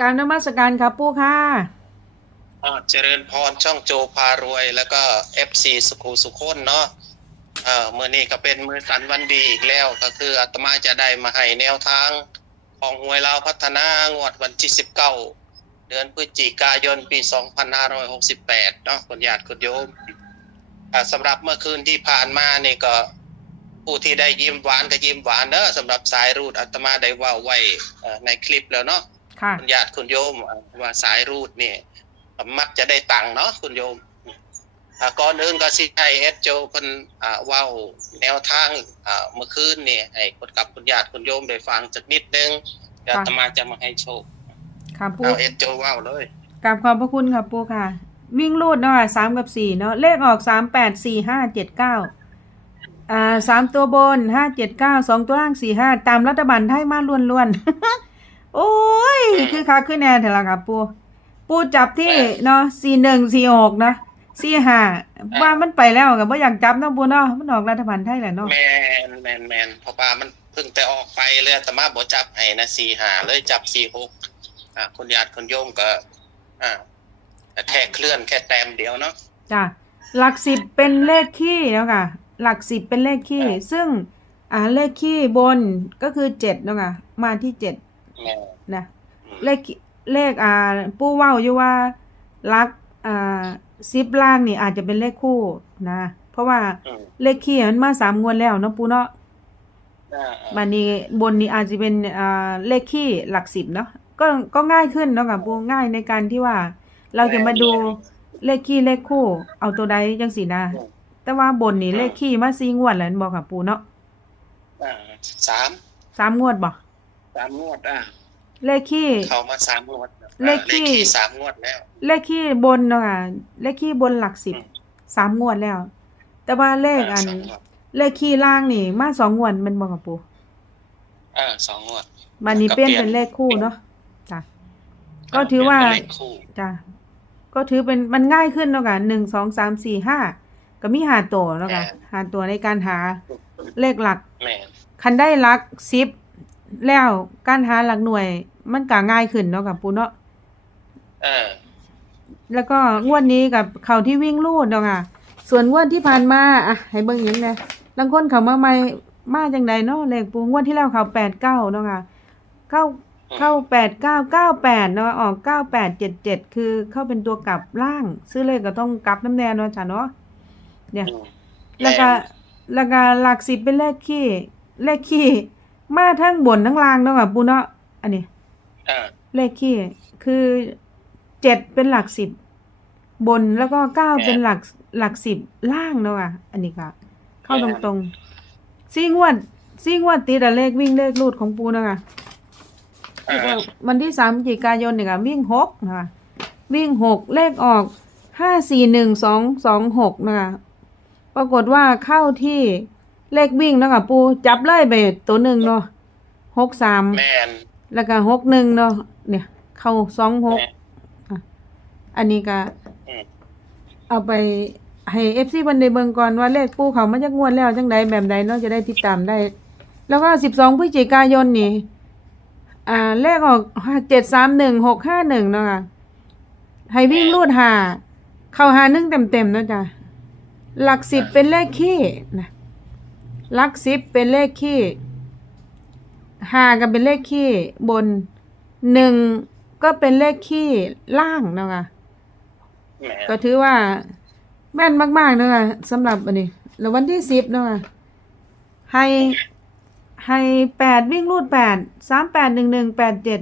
การนมัสการครับปู่ค่ะอ่าเจริญพรช่องโจพารวย แล้วก็ FC สุขุสุคนเนาะเอ่อมื่อนี้ก็เป็นมือสันวันดีอีกแล้วก็คืออาตมาจะได้มาให้แนวทาง ของหวยลาวพัฒนางวดวันที่19เก้าเดือนพฤศจิกายนปี2568เนาะคุณญาติคุณโยมอ่าสำหรับเมื่อคืนที่ผ่านมานี่ก็ ผู้ที่ได้ยิ้มหวานก็ยิ้มหวานเนอะสำหรับสายรูดอาตมาได้เว่าไว้เอ่อในคลิปแล้วเนาะ ค่ะคุณญาติคุณโยมอะว่าสายรูดเนี่ยมักจะได้ตังค์เนาะคุณโยมอ่าก่อนอื่นก็สิให้เอสโจเพิ่นอ่าเว้าแนวทางอ่าเมื่อคืนนี่ให้คนกับคุณญาติคุณโยมได้ฟังสักนิดนึงเดี๋ยวค่ะอาตมาจะมาให้โชคค่ะปู่เอาเอสโจเว้าเลยกราบขอบพระคุณครับปู่ค่ะ วิ่งรูดเนาะสามกับสี่เนาะเลขออกสามแปดสี่ห้าเจ็ดเก้าอ่าสามตัวบนห้าเจ็ดเก้าสองตัวล่างสี่ห้าตามรัฐบาลไทยมาล้วนๆ โอ้ย คือคักขึ้นแน่เถอะละครับปู่ปู่จับที่เนาะสี่หนึ่งสี่หกนะสี่ห้าว่ามันไปแล้วกับว่าอยากจับเนาะปู่เนาะมันออกรัฐบาลไทยแหละเนาะแมนแมนแมนเพราะว่ามันเพิ่งแต่ออกไปเลยอาตมาบ่จับให้นะ45เลยจับ46อ่าคุณญาติคุณโยมก็ อ่าแค่เคลื่อนแค่แต้มเดียวเนาะจ้ะหลักสิบเป็นเลขคี่แล้วค่ะ หลักสิบเป็นเลขคี่ครับซึ่ง อ่าเลขคี่บนก็คือเจ็ดแล้วค่ะมาที่เจ็ดแม่ นนะอืมเลขขี้เลขอ่า ปู้เว้าอยู่ว่าลักอ่าซิปล่างนี่อาจจะเป็นเลขคู่นะ เพราะว่าอืมเลขคี่มันมาสามงวดแล้วเนาะปูเนาะอ่าบันนี้บนนี้อาจจะเป็นอ่าเลขคี่หลักสิบเนาะก็ก็ง่ายขึ้นเนาะค่ะปูง่ายในการที่ว่า เราจะมาดูเลขคี่เลขคู่ เอาตัวใดจังสีนะอืมแต่ว่าบนนี่เลขขี้มาซีงวดแล้วบอกค่ะปูเนาะอ่าสามสามงวดบ่ สามงวดอะเลขขี้เข้ามาสามงวดเลขที่อ่าเลขที่สามงวดแล้ว เลขขี้บนเนาะค่ะเลขขี้บนหลักสิบอืมสามงวดแล้ว แต่ว่าเลขอันสองงวดเลขขี้ล่างนี่ มาสองงวดแมันบอกค่ะปูอ่าสองงวดบันนี้เปลี่ยนเป็นเลขคู่เนาะจ้ะก็ถือว่าเป็นเลขคู่จ้ะก็ถือเป็นมันง่ายขึ้นเนาะค่ะหนึ่งสองสามสี่ห้าก็มีหาตัวเนาะค่ะหาตัวในการหาเลขหลักแม่นคันได้หลักสิบ แล้วการหาหลักหน่วย มันก็ง่ายขึ้นเนาะกับปูเนาะเออแล้วก็งวดนี้กับเขาที่วิ่งลูดเนาะค่ะ ส่วนงวดที่ผ่านมาอะให้เบิ่งหยังไงบางคนเขามาใหม่มาจังใดเนาะเลขปูงวดที่แล้วเขาแปดเก้าเนาะค่ะ เข้าเข้าแปดเก้าเก้าแปดเนาะออกเก้าแปดเจ็ดเจ็ดคือเข้าเป็นตัวกลับล่าง ซื้อเลขก็ต้องกลับน้ำแน่เนาะจ้ะเนาะเนี่ยอืมแล้วก็แล้วก็หลักสิบเป็นเลขขี้เลขขี้ มาทั้งบนทั้งล่างเนาะค่ะปูเนาะอันนี้ อ่าเลขขี้คือเจ็ดเป็นหลักสิบบนแล้วก็เก้าเป็นหลักหลักสิบล่างเนาะค่ะ อันนี้ก็เข้าตรงๆซี่งวดซี่งวดติดอะเลขวิ่งเลขรูดของปูเนาะค่ะอ่าวันที่สามพฤศจิกายนเนี่ยค่ะวิ่งหกนะคะวิ่งหกเลขออกห้าสี่หนึ่งสองสองหกนะคะปรากฏว่าเข้าที่ เลขวิ่งเนาะคะปูจับไล่ไปตัวหนึ่งเนาะหกสามแม่นแล้วก็หกหนึ่งเนาะเนี่ย เข้าสองหกแม่นอันนี้ก็อืมเอาไปให้เอฟซีบันไดเบิงก่อนว่าเลขปูเขามาจากงวดแล้วจังใดแบบใดเนาะจะได้ติดตามได้ แล้วก็สิบสองพฤศจิกายนนี่อ่าเลขออกเจ็ดสามหนึ่งหกห้าหนึ่งเนาะค่ะให้วิ่งรูดหาเข้าหาหนึ่งเต็มเต็มๆเนาะจ้ะหลักสิบเป็นเลขขี้นะห ลักสิบเป็นเลขขี้หากันเป็นเลขขี้บนหนึ่งก็เป็นเลขขี้ล่างเนาะค่ะแม่นก็ถือว่าแม่นมากๆเนอะสำหรับอันนี้แล้ววันที่สิบเนอะให้ให้แปดวิ่งรูดแปดสามแปดหนึ่งหนึ่งแปดเจ็ด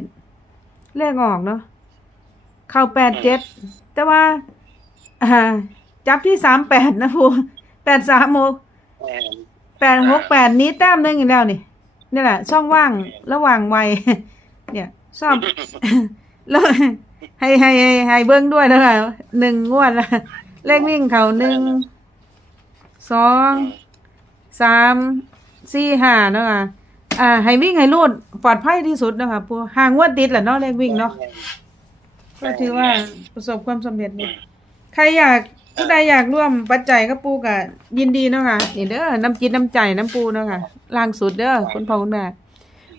เลขออกเนาะเข้าแปดเจ็ดแต่ว่าอ่าจับที่สามแปดนะพูแปดสามโมแม่น แปดหกแปดนี้แต้มหนึ่งอีกแล้วนี่นี่แหละ ช่องว่างระหว่างวัยเนี่ยชอบแล้วให้ให้ให้ให้เบิ้งด้วยนะคะหนึ่งงวดละเลขวิ่งเขาหนึ่งสองสามสี่ห้าเนาะค่ะอ่าให้วิ่งให้รูดปลอดภัยที่สุดนะคะพวห่างงวดติดแหละเนาะเลขวิ่งเนาะก็ถือว่าประสบความสำเร็จนี่ใครอยาก ผู้ใดอยากร่วมปัจจัยกับปูกะยินดีเนาะค่ะนี่เด้อน้ำจิตน้ำใจน้ำปูเนาะค่ะล่างสุดเด้อคุณพ่อคุณแม่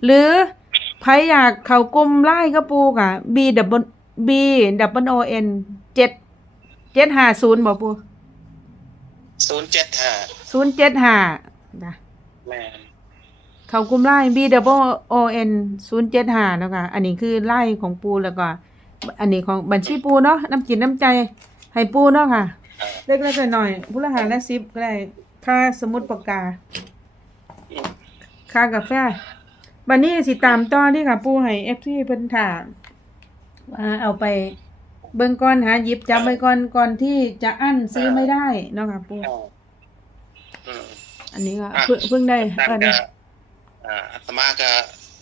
หรือไผอยากเข้ากลุ่มไล่ก็ปูกะ B W B W O N 7 750บ่ปูศูนย์เจ็ดห้า075นะแม่นเข้ากลุ่มไล่ B W O N 075แล้วก็อันนี้คือไล่ของปูแล้วก็ อันนี้ของบัญชีปูเนาะน้ำจิตน้ำใจให้ปูเนาะค่ะ อ่าเล็กๆหน่อยๆผู้ละหารละสิบก็ได้ค่าสมุดปากกาอืมค่ากาแฟบันนี้สิตามต่อที่ค่ะ ปูให้เอฟทีเพิ่นถามว่าเอาไปเบิ่งก่อนหาหยิบจับไว้ก่อนก่อนที่จะอั้นซื้อไม่ได้เนาะค่ะปูอ่าอืมอันนี้ก็อะเพิ่งเพิ่งได้นั่นก็ก็ได้อ่าอาตมาก็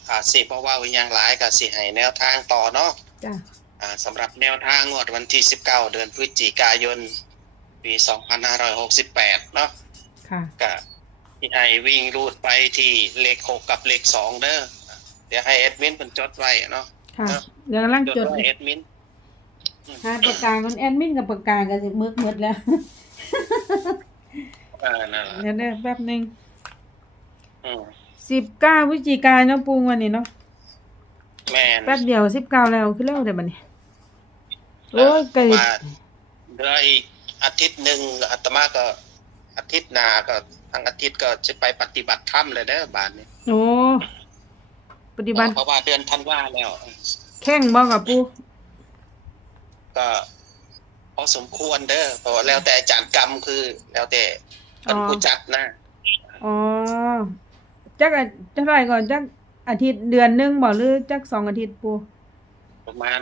อาสิเพราะว่าวิญญาณหลายก็สิให้แนวทางต่อเนาะจ้ะอ่าสำหรับแนวทางงวดวันที่19เดือนพฤศจิกายน ปี2568เนาะค่ะก็ที่ให้วิ่งรูดไปที่เลข6กับเลข2เด้อเดี๋ยวให้แอดมินเพิ่นจดไว้เนาะค่ะเนาะเดี๋ยวกำลังจจดดไว้แอดมินหาปากกาคนแอดมินกับปากกาก็สิมึกหมดแล้วเออนั่นล่ะเดี๋ยวได้แป๊บหนึงอืมสิบเก้าพฤศจิกายนเนาะปูวันนี้เนาะแม่นแป๊บเดียวสิบเก้าแล้วคือเร็วเดี๋ยวบัดนี้โอ้ยไกลว่าเหลืออีก อาทิตย์หนึ่งอาตมาก็ อาทิตย์หน้าก็ทั้งอาทิตย์ก็จะไปปฏิบัติธรรมเลยเด้อบานนี้โอ้ปฏิบัติเพราะว่าเดือนธันวาแล้วแข่งบ่กับปูก็พอสมควรเด้อเพราะว่าแล้วแต่อาจารย์กรรมคือ แล้วแต่ท่านผู้จัดนะอ๋อจักอะจักเท่าไหร่ก่อนจักอาทิตย์เดือนหนึงบ่หรือจักสองอาทิตย์ปูประมาณ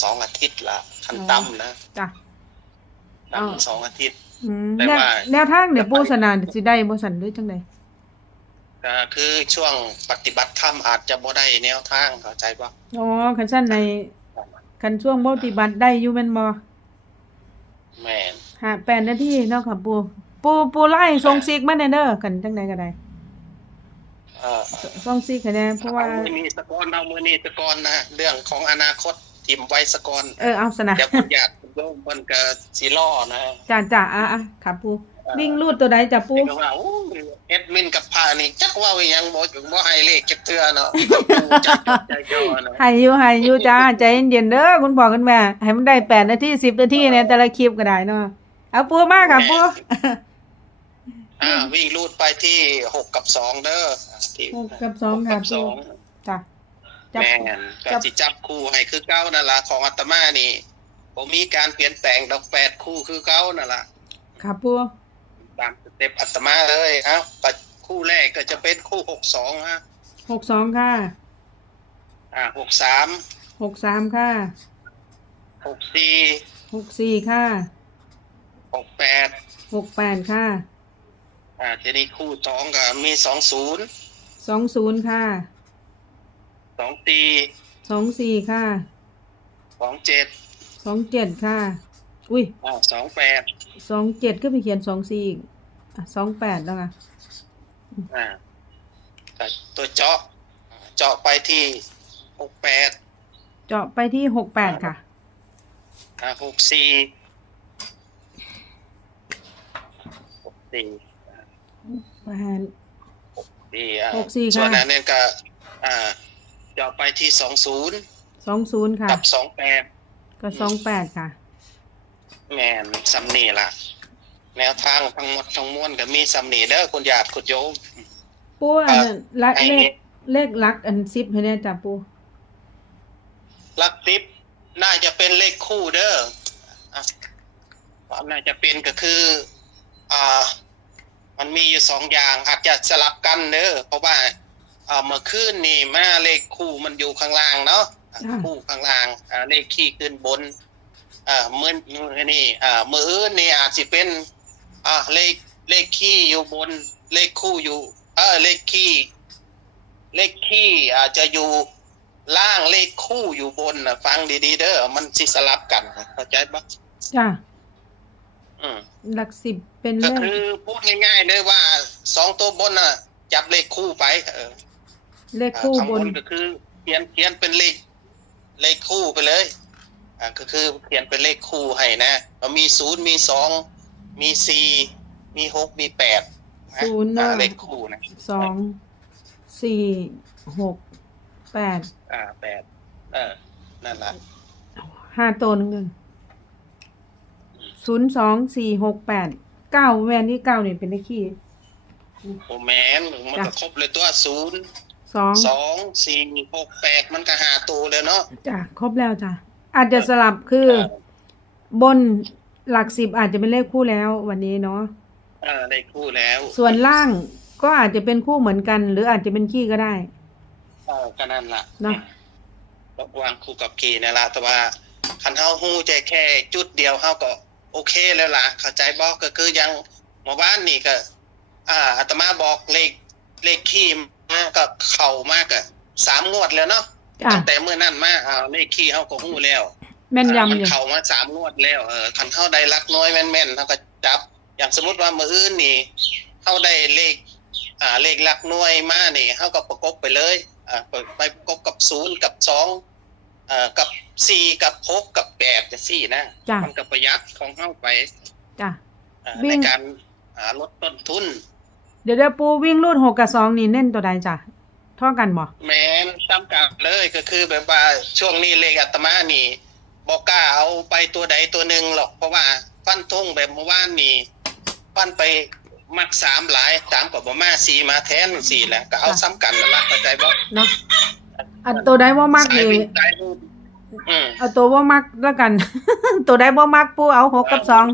สองอาทิตย์ละขั้นต่ำนะจ้ะ อ๋อต่ำสองอาทิตย์ อืมแต่แนวว่า แนวทางเดี๋ยวปูสนานสิได้บ่สันหรือจังไดก็คือช่วงปฏิบัติธรรมอาจจะบ่ได้แนวทางเข้าใจป่ะอ๋อคันสั้นในคันช่วงบ่ปฏิบัติได้อยู่แม่นบ่แม่นหาแปดนาทีเนาะค่ะปูปูปูไล่ส่งซิกมาแน่เด้อกันจังไดก็ได้เออส่งซิกให้แน่เพราะว่า เอามือนี้สกอนเอามือนี้สกอนนะเรื่องของอนาคตทิมไว้สกอนเออเอาสนะ เดี๋ยวคุณญาติคุณ โยมเพิ่นก็สิล่อนะจ้าจ้าอะอะค่ะปูวิ่งรูดตัวใดจ้ะปูเดี๋ยวว่าโอ้ยเอ็ดมินกับพานี่จักว่าอีหยังบ่บ่ให้เลขจักเทื่อเนาะใจจดใจจ่อเนาะให้อยู่ให้อยู่จ้าใจเย็นๆเด้อคุณพ่อคุณแม่ให้มันได้แปดนาทีสิบนาทีเนี่ยแต่ละคลิปก็ได้เนาะเอาปูมากค่ะปูอ่าวิ่งลูดไปที่หกกับสองเด้อที่หกกับสองค่ะหกกับปูจ้ะแม่นก็จับสิจับคู่ให้คือเก้านั่นล่ะของอาตมานี่ บ่มีการเปลี่ยนแปลงดอกแปดคู่คือเก้านั่นล่ะค่ะปูตามสเต็ปอาตมาเลยเอ้าก็คู่แรกก็จะเป็นคู่หกสองฮะหกสองค่ะ อ่าหกสามหกสามค่ะหกสี่หกสี่ค่ะหกแปดหกแปดค่ะ อ่าทีนี้คู่สองก็มีสองศูนย์สองศูนย์ค่ะสองสี่สองสี่ค่ะสองเจ็ด สองเจ็ดค่ะ อุ้ยอ่าสองแปดสองเจ็ดก็ไปเขียนสองสี่อีกอะสองแปดแล้วค่ะ อ่าก็ตัวเจาะ เจาะไปที่หกแปดเจาะไปที่หกแปดค่ะ อ่าหกสี่หกสี่แปดสี่อ่าหกสี่ส่วนค่ะนั้นเนี่ยก็อ่า เจาะไปที่สองศูนย์สองศูนย์ค่ะ กับสองแปด ก็สองแปดค่ะ แมนซัมนี่ล่ะ แนวทางทั้งหมดทั้งมวลก็มีซัมนี่เด้อคุณญาติคุณโยม ปูอันนั้นลักไอ้เลขเลขลักอันซิปให้แน่จ้ะปูหลักสิบน่าจะเป็นเลขคู่เด้ออะความน่าจะเป็นก็คือ อ่า มันมีอยู่สองอย่างอาจจะสลับกันเด้อเพราะว่า อ่าเมื่อคืนนี่มาเลขคู่มันอยู่ข้างล่างเนาะอะ คู่ข้างล่างอ่าเลขขี้ขึ้นบนอ่ามื่อมื่อนี่อ่ามืออื่นนี่อาจจะเป็นอ่าเลขเลขขี้อยู่บน เลขคู่อยู่ เออเลขขี้เลขขี้อาจจะอยู่ล่างเลขคู่อยู่บนนะฟังดีๆเด้อมันสิสลับกันนะเข้าใจปะจ้ะอืมหลักสิบเป็นก็เลขคือพูดง่ายๆเลยว่าสองตัวบนน่ะ จับเลขคู่ไป เออ เลขคู่อ่าบข้างนก็คือเขียนเขียนเป็นเลข เลขคู่ไปเลยอ่าก็คือเขียนเป็นเลขคู่ให้นะมันมีศูนย์มีสองมีสี่มีหกมีแปดะศูนย์อ่านะเลขคู่นะสองสี่หกแปดอ่าแปดเออนั่นแหละห้าตัวหนึ่งหนึ่งศูนย์สองสี่หกแปดเก้าแวนที่เก้าเนี่ยเป็นเลขขี้ โอแมนมันก็ครบเลยตัวศูนย์ สองสองสี่หกแปดมันก็หาตัวเลยเนาะจ้ะครบแล้วจ้ะอาจจะสลับคือ บนหลักสิบอาจจะเป็นเลขคู่แล้ววันนี้เนาะเออได้คู่แล้ว ส่วนล่างก็อาจจะเป็นคู่เหมือนกัน หรืออาจจะเป็นขี้ก็ได้เออก็นั่นล่ะเนาะก็วางคู่กับกีนี่นละแต่ว่าคันเฮาฮู้ใจแค่จุดเดียวเฮาก็โอเคแล้วล่ะ เข้าใจบอกก็คือยังหมู่บ้านนี่ก็ อ่าอาตมาบอกเลขเลขขี้ มาก็เข้ามากอะสามงวดแล้วเนาะจ้ะ ตั้งแต่เมื่อนั้นมาอ่าเลขขี้เฮาก็ฮู้แล้วแม่นอ่ายำมันอยู่ เข้ามาสามงวดแล้วเออคันเฮาได้ลักน้อยแม่นๆเฮาก็จับ อย่างสมมุติว่ามื้ออื่นนี่เฮาได้เลข อ่าเลขหลักหน่วยมานี่เฮาก็ประกบไปเลยอ่าไปไปประกบกับศูนย์กับสองเอ่อกับสี่กับหกกับแปดจะสี่นะจ้ะ มันก็ประหยัดของเฮาไปจ้ะ อ่าวิ่ในง การอ่าลดต้นทุน เดี๋ยวเดี๋ยวปูวิ่งรูดหกกับสองนี่เน้นตัวใดจ้ะเท่ากันบ่แม้นซ้ำกันเลยก็คือแบบว่าช่วงนี้เลขอาตมานี่บอกกล้าเอาไปตัวใดตัวหนึ่งหรอกเพราะว่าฟันทงแบบเมื่อวานนี่ฟันไปมักสามหลายสามกับบ่มาสี่มาแทนสี่แหละก็เอาซ้ำกันนั่นละเข้าใจบ่เนาะอันตัวใดบ่มักสายนี่วิ่งสายรูดอืมเอาตัวบ่มักแล้วกัน ตัวใดบ่มักปูเอาหกกับสอง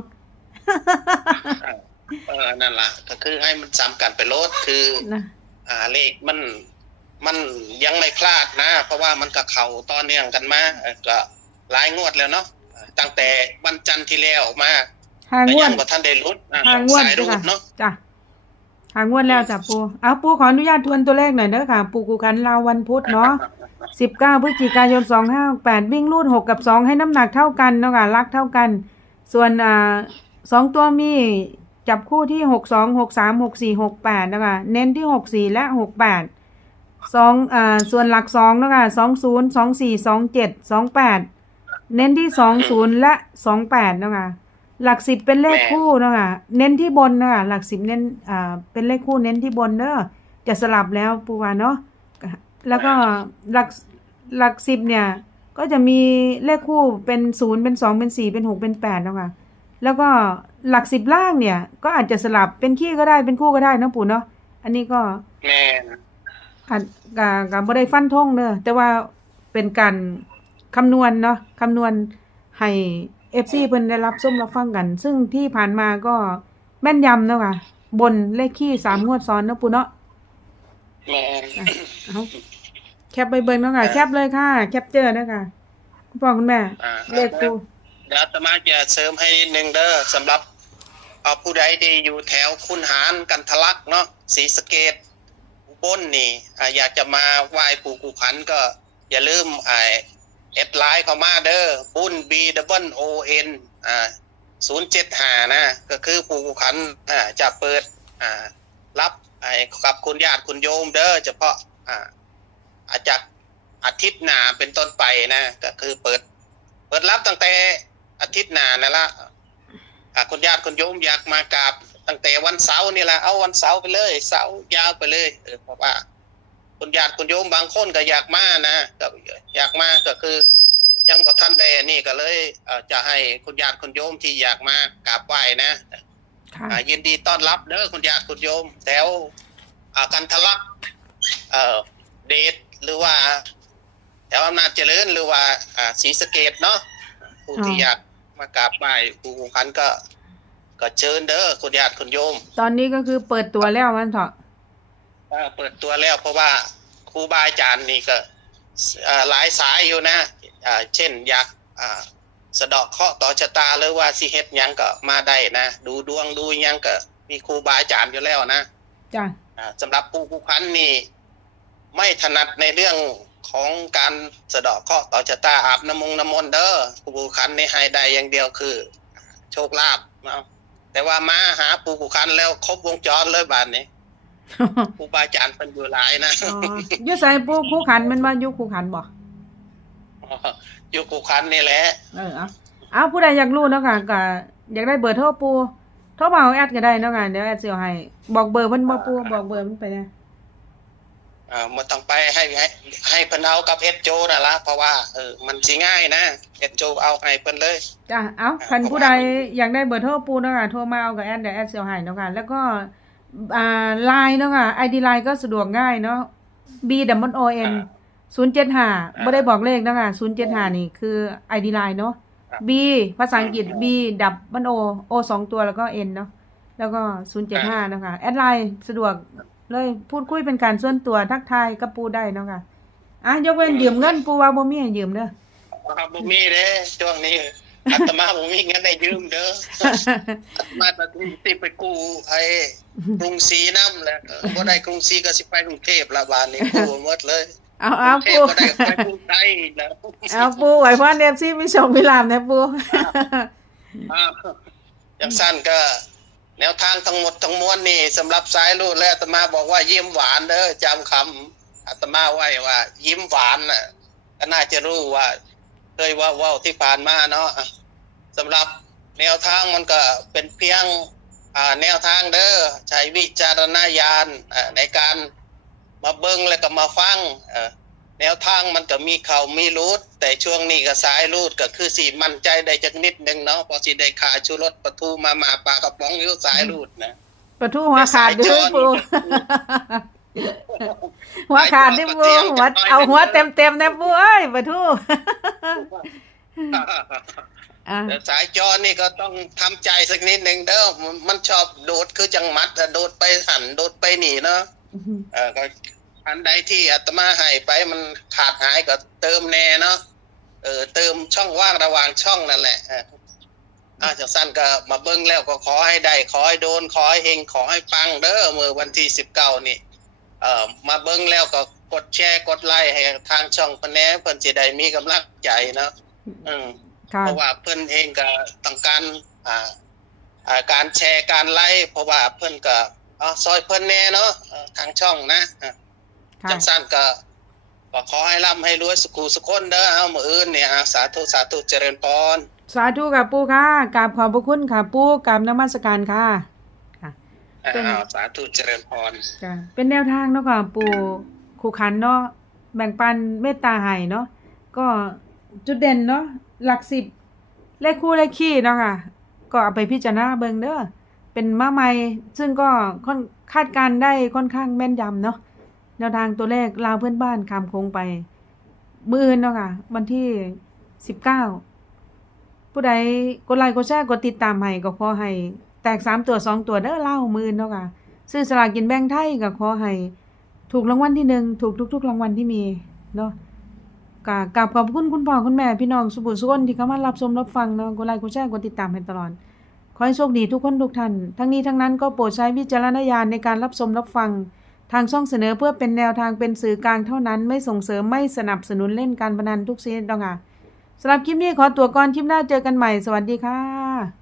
เออนั่นล่ะ ก็คือให้มันซ้ำกันไปโลดคือนะอ่าเลขมันมันยังไม่พลาดนะ เพราะว่ามันก็เข่าต่อเนื่องกันมาเออก็หลายงวดแล้วเนาะตั้งแต่วันจันทร์ที่แล้วมาหางแต่วยัดงบ่ทันได้รุดอะหาของงวดสายรุจ้ะดเนาะจ้ะหางวดแล้วจ้ะปูเอาปูขออนุญาตทวนตัวเลขหน่อยเด้อค่ะ ปูกูคันลาววันพุธเนาะสิบเก้าพฤศจิกายนสองห้าแปดวิ่งรูดหกกับสองให้น้ำหนักเท่ากันเนาะค่ะรักเท่ากัน ส่วนอ่าสองตัวมี จับคู่ที่หกสองหกสามหกสี่หกแปดนะคะเน้นที่หกสี่และหกแปดสองอ่าส่วนหลักสองเนาะคะสองศูนย์สองสี่สองเจ็ดสองแปดเน้นที่สองศูนย์และสองแปดเนาะคะหลักสิบเป็นเลขคู่เนาะคะเน้นที่บนเนาะคะหลักสิบเน้นอ่าเป็นเลขคู่เน้นที่บนเด้อจะสลับแล้วปูวาเนาะแล้วก็หลักหลักสิบเนี่ย ก็จะมีเลขคู่เป็นศูนย์เป็นสองเป็นสี่เป็นหกเป็นแปดแล้วค่ะ แล้วก็หลักสิบล่างเนี่ย ก็อาจจะสลับเป็นขี้ก็ได้เป็นคู่ก็ได้เนาะปู่เนาะอันนี้ก็แม่นอาจกาการบ่ได้ฟันธงเนอะแต่ว่าเป็นการคำนวณเนาะคำนวณให้เอฟซีเพิ่นได้รับส้มรับฟังกัน ซึ่งที่ผ่านมาก็แม่นยำเนาะค่ะบนเลขขี้สามงวดซ้อนเนาะปู่เนาะแม่นอะเอาแคปไปเบิ่งเนาะค่ะแคปเลยค่ะ แคปเจอร์นะคะคุณพ่อคุณแม่ อ่าเลขปูเดี๋ยวอาตมาจะเสริมให้นิดนึงเด้อสำหรับเอาผู้ใดที่อยู่แถวคุณหารกันทะลักเนาะศรีสะเกดอุบลนี่อ่าอยากจะมาไหว้ปู่กูขันก็อย่าลืมไอเอ็ดไลน์เข้ามาเด้อบุญ B W O N อ่าศูนย์เจ็ดหานะ ก็คือปู่กูขันอ่าจะเปิดอ่ารับไอ้กับคุณญาติคุณโยมเด้อเฉพาะอ่าอาจจะอาทิตย์หน้าเป็นต้นไปนะ ก็คือเปิด เปิดรับตั้งแต่ อาทิตย์หน้านั่นละอ่าคุณญาติคุณโยมอยากมากราบตั้งแต่วันเสาร์นี่แหละเอาวันเสาร์ไปเลยเสาร์ยาวไปเลยเออเพราะว่าคุณญาติคุณโยมบางคนก็อยากมานะก็อยากมาก็คือ ยังบ่ทันได้นี่ก็เลยเอ่อจะให้คุณญาติคุณโยมที่อยากมากราบไหว้นะค่ะอ่ายินดีต้อนรับเด้อคุณญาติคุณโยมแถวอ่ากันทะลักเอ่อเดชหรือว่าแถวอำนาจเจริญหรือว่าอ่าศรีสะเกดเนาะ ผู้ที่อยากมากราบไหว้ปู่ขุนขันก็ ก็เชิญเด้อคุณญาติคุณโยมตอนนี้ก็คือเปิดตัวแล้วมันเถอะอ่าเปิดตัวแล้วเพราะว่าครูบาอาจารย์นี่ก็อ่าหลายสายอยู่นะอ่าเช่นอยากอ่าสะเดอกเคราะห์ต่อชะตาหรือว่าสิเฮ็ดหยังก็มาได้นะดูดวงดูหยังก็มีครูบาอาจารย์อยู่แล้วนะ จ้ะ อ่าสำหรับผู้ผู้พันนี่ไม่ถนัดในเรื่อง ของการสะเดาะเคราะห์ต่อชะตาอาบน้ำมงน้ำมนต์เด้อผู้ผู้คันนี่ให้ได้อย่างเดียวคือ โชคลาภเอาแต่ว่ามาหาผู้ผู้คันแล้วครบวงจรเลยบานนี้ครูบาอาจารย์เป็นอยู่หลายนะอ๋ออยุใส่ปูคู่ขันแมันว่าอยุคู่ขันบ่อยู่ผู้คันนี่แหละเออเอาเอาผู้ใดอยากรู้เนาะค่ะก็อยากได้เบอร์โทรปูโทรมาเอาแอดก็ได้เนาะค่ะเดี๋ยวแอดสิเอาให้ บอกเบอร์เพิ่นบ่ปูบอกเบอร์มันไปนะ อ่ามันต้องไปให้ให้ให้เพิ่นเอากับเอสโจน่ะละเพราะว่าเออมันสิง่ายนะเอสโจเอาให้เพิ่นเลยจ้ะเอาคันผู้ใดอยากได้เบอร์โทรปูเนาะค่ะโทรมาเอากับแอดเดี๋ยวแอดเสียวให้เนาะค่ะแล้วก็อ่าไลน์เนาะค่ะ ID ไลน์ก็สะดวกง่ายเนาะ B W O N ศูนย์เจ็ดห้าไม่ได้บอกเลขนะคะศูนย์เจ็ดห้านี่คือ ID ไลน์เนาะครับ B ภาษาอังกฤษ B ดับมัน O O สองตัวแล้วก็ N เนาะแล้วก็ศูนย์เจ็ดห้านะคะแอดไลน์สะดวก เลยพูดคุยเป็นการส่วนตัวทักทายกับปูได้เนาะค่ะอะยกเว้นยืมเงินปูว่าบ่มีให้ยืมเด้อครับบ่มีเด้ช่วงนี้อาตมาบ่มีเงินได้ยืมเด้ออาตมาตอนนี้สิไปกู้ไอ้กรุงศรีน้ำแหละเออบ่ได้กรุงศรีก็สิไปกรุงเทพละบาดนี้กู้หมดเลยเอากเอารุงเทพปูบ่ได้ก็ไปกรุงไทยนะเอาปูไหวพ่อเนฟซี่มีโชคมีลาบนะปูอ่าอย่างสั้นก็ แนวทางทั้งหมดทั้งมวลนี่สำหรับสายรูดและอาตมาบอกว่ายิ้มหวานเด้อจำคำอาตมาไว้ว่า ยิ้มหวานน่ะก็น่าจะรู้ว่า เคยว่าว่าที่ผ่านมาเนาะสำหรับแนวทางมันก็เป็นเพียงอ่าแนวทางเด้อใช้วิจารณญาณในการมาเบิ้งแล้วก็มาฟังเอ แนวทางมันก็มีเขามีรูดแต่ช่วงนี้ก็สายรูดก็คือสีมั่นใจได้จักนิดหนึงเนาะพอสิได้ขาชูรสปลาทูมามาปลากระป๋องอยู่สายรูดนะประตูหัวขาดเด้วยปูหัวขาดดิปูหัวเอาหัวเต็มเต็มๆนะปูเอ้ยประตูอะแต่สายจอนี่ก็ต้องทำใจสักนิดหนึ่งเด้อมันมันชอบโดดคือจังมัดอะโดดไปหันโดดไปหนีเนาะเออก็ อันใดที่อาตมาให้ไปมันขาดหายก็เติมแน่เนาะเออเติมช่องว่างระหว่างช่องนั่นแหละเอออาจากสั้นก็มาเบิ้งแล้วก็ขอให้ได้ขอให้โดนขอให้เฮงขอให้ปังเด้อเมื่อวันที่สิบเก้านี่เอ่อมาเบิ้งแล้วก็กดแชร์กดไลค์ให้ทางช่องเพิ่นแหน่เพิ่นสิได้มีกำลังใจเนาะอืมค่ะเพราะว่าเพื่อนเองก็ต้องการอ่าอ่าการแชร์การไลค์เพราะว่าเพื่อนก็อ๋อซอยเพื่อนแน่เนาะเอ่อทางช่องนะอะค่ะ จังสั้นก็ก็ขอให้ร่ำให้รวยสุขุสุขคนเด้อเอามืออื่นเนี่ยอะสาธุสาธุเจริญพรสาธุกับปูค่ะกราบขอบพระคุณค่ะปูกราบนมัสการค่ะค่ะเป็นอ้าวสาธุเจริญพรจ้ะเป็นแนวทางเนาะค่ะปูคู่ขันเนาะแบ่งปันเมตตาให้เนาะก็จุดเด่นเนาะหลักสิบเลขคู่เลขขี้เนาะค่ะ ก็เอาไปพิจารณาเบิ่งเด้อเป็นมาใหม่ซึ่งก็ค่อนคาดการณ์ได้ค่อนข้างแม่นยำเนาะ แนวทางตัวเลขลาวเพื่อนบ้านคำคงไป มืออื่นเนาะค่ะ วันที่สิบเก้าผู้ใดกดไลค์กดแชร์กดติดตามให้ก็ขอให้ แตกสามตัวสองตัวเด้อเล่ามืออื่นเนาะค่ะ ซื้อสลากกินแบ่งไทยก็ขอให้ ถูกรางวัลที่หนึ่งถูกทุก ๆ รางวัลที่มีเนาะกราบกราบขอบคุณคุณพ่อคุณแม่พี่น้องสุบุสุนที่เข้ามารับชมรับฟังเนาะกดไลค์กดแชร์กดติดตามให้ตลอด ขอให้โชคดีทุกคนทุกท่าน ทั้งนี้ทั้งนั้นก็โปรดใช้วิจารณญาณในการรับชมรับฟัง ทางช่องเสนอเพื่อเป็นแนวทางเป็นสื่อกลางเท่านั้นไม่ส่งเสริมไม่สนับสนุนเล่นการพนันทุกชนิดดอกค่ะสำหรับคลิปนี้ขอตัวก่อนคลิปหน้าเจอกันใหม่สวัสดีค่ะ